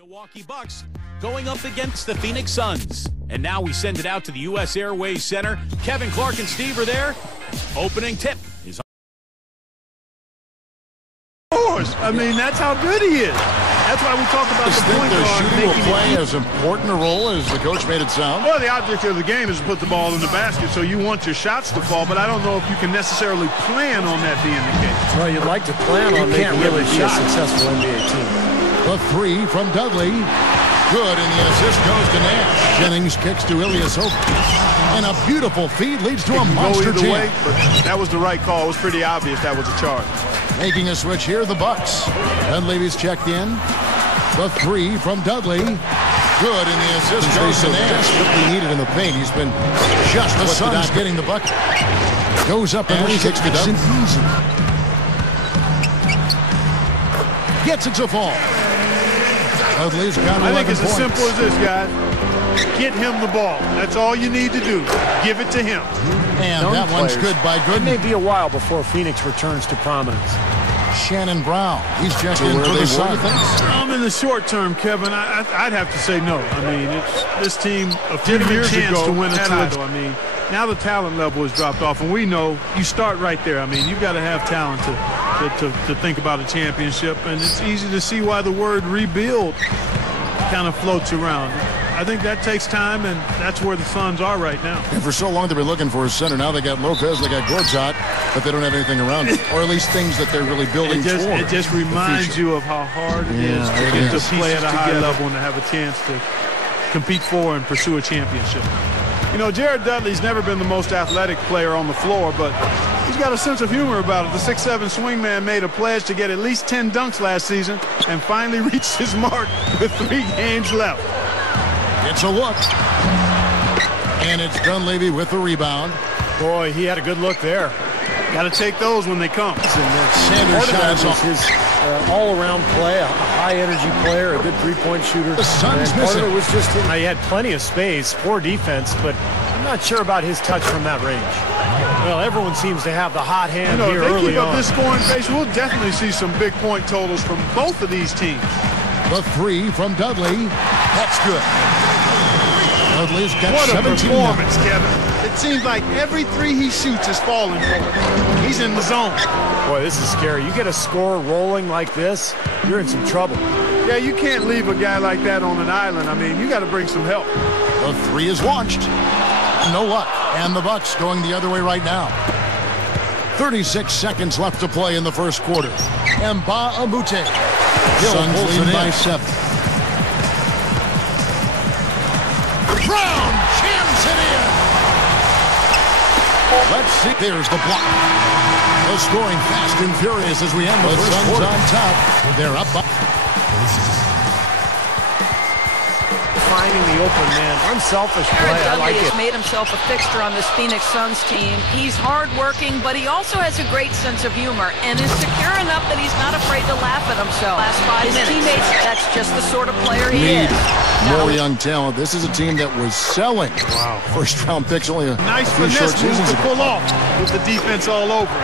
Milwaukee Bucks going up against the Phoenix Suns. And now we send it out to the U.S. Airways Center. Kevin, Clark, and Steve are there. Opening tip is... I mean, that's how good he is. That's why we talk about the point guard. Shooting will play as important a role as the coach made it sound. Well, the object of the game is to put the ball in the basket, so you want your shots to fall, but I don't know if you can necessarily plan on that being the case. Well, you'd like to plan on making really be a successful NBA team. The three from Dudley. Good, and the assist goes to Nash. Jennings kicks to Ilyasova. And a beautiful feed leads to a monster jam. But that was the right call. It was pretty obvious that was a charge. Making a switch here, the Bucks. Dunleavy's checked in. The three from Dudley. Good, and the assist goes to Nash. Desperately needed in the paint. He's been just the Suns getting the bucket. Goes up and kicks to Dudley. Gets it to fall. Dudley's got 11 I think it's points. as simple as this, guys. Get him the ball. That's all you need to do. Give it to him. And that one's good by Gooden. It may be a while before Phoenix returns to prominence. Shannon Brown. He's checked in for the Suns. In the short term, Kevin, I'd have to say no. I mean, it's this team a few years ago to win a title. I mean, now the talent level has dropped off, and we know you start right there. I mean, you've got to have talent to think about a championship, and it's easy to see why the word rebuild kind of floats around. I think that takes time, and that's where the Suns are right now. And for so long they've been looking for a center. Now they got Lopez, they got Gortat, but they don't have anything around it, or at least things that they're really building toward. It just reminds you of how hard it is to get to play at a high level and to have a chance to compete for and pursue a championship. You know, Jared Dudley's never been the most athletic player on the floor, but he's got a sense of humor about it. The 6'7" swingman made a pledge to get at least 10 dunks last season and finally reached his mark with 3 games left. It's a look. And it's Dunleavy with the rebound. Boy, he had a good look there. Got to take those when they come. Sanders shines off. His all-around play, a high-energy player, a good three-point shooter. The Suns part missing. of it was just he had plenty of space, poor defense, but I'm not sure about his touch from that range. Well, everyone seems to have the hot hand here early on. If they keep up this scoring pace, we'll definitely see some big point totals from both of these teams. The three from Dudley. That's good. Dudley's got what 17 a performance, Kevin. It seems like every three he shoots is falling for him. He's in the zone. Boy, this is scary. You get a score rolling like this, you're in some trouble. Yeah, you can't leave a guy like that on an island. I mean, you got to bring some help. The three is launched. No luck. And the Bucks going the other way right now. 36 seconds left to play in the first quarter. Mba Amute. Suns lead by 7. Brown jams it in. Let's see. There's the block. The scoring fast and furious as we end the first quarter. On top. They're up by. Finding the open man. Unselfish play. Jared Dudley has made himself a fixture on this Phoenix Suns team. He's hardworking, but he also has a great sense of humor and is secure enough that he's not afraid to laugh at himself. Last 5 minutes. Teammates, that's just the sort of player he is. More young talent. This is a team that was selling first-round picks only a few short seasons ago. Pull off with the defense all over.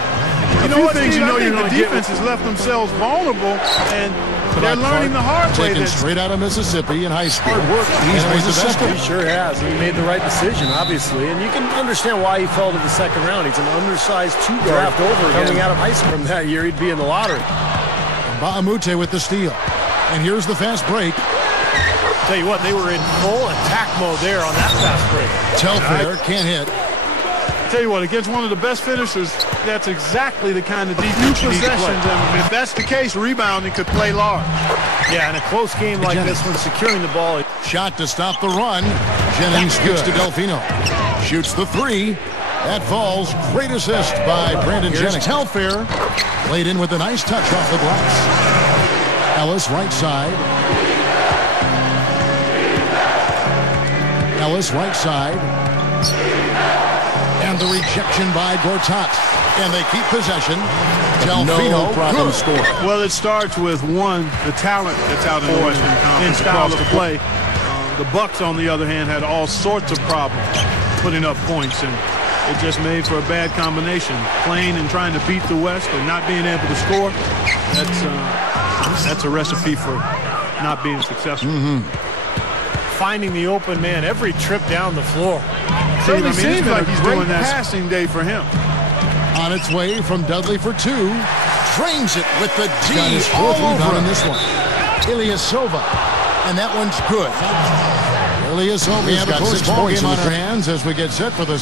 You know what, things you know you're going to get. The defense has left themselves vulnerable, and they're learning the hard way. Taken straight out of Mississippi in high school. Hard work. He's made the second. He sure has. He made the right decision, obviously, and you can understand why he fell to the second round. He's an undersized two-guard coming out of high school. From that year, he'd be in the lottery. Bahamute with the steal, and here's the fast break. Tell you what, they were in full attack mode there on that fast break. Telfair can't hit. Tell you what, against one of the best finishers, that's exactly the kind of defense you need to play. And if that's the case, rebounding could play large. Yeah, in a close game like this one, securing the ball. Shot to stop the run. Jennings gives to Delfino. Shoots the three. That falls. Great assist by Brandon Jennings. Telfair laid in with a nice touch off the glass. Ellis right side. Ellis right side. And the rejection by Gortat. And they keep possession. Delfino problem score. Well, it starts with the talent that's out in the Western Conference across the play. The Bucks, on the other hand, had all sorts of problems putting up points, and it just made for a bad combination. Playing and trying to beat the West and not being able to score, that's a recipe for not being successful. Finding the open man every trip down the floor. Certainly seems like he's doing that. Passing day for him. On its way from Dudley for two. Trains it with the D got his all fourth Oh, rebound over in this one. Ilyasova. And that one's good. Ilyasova's got 6 points in our hands as we get set for the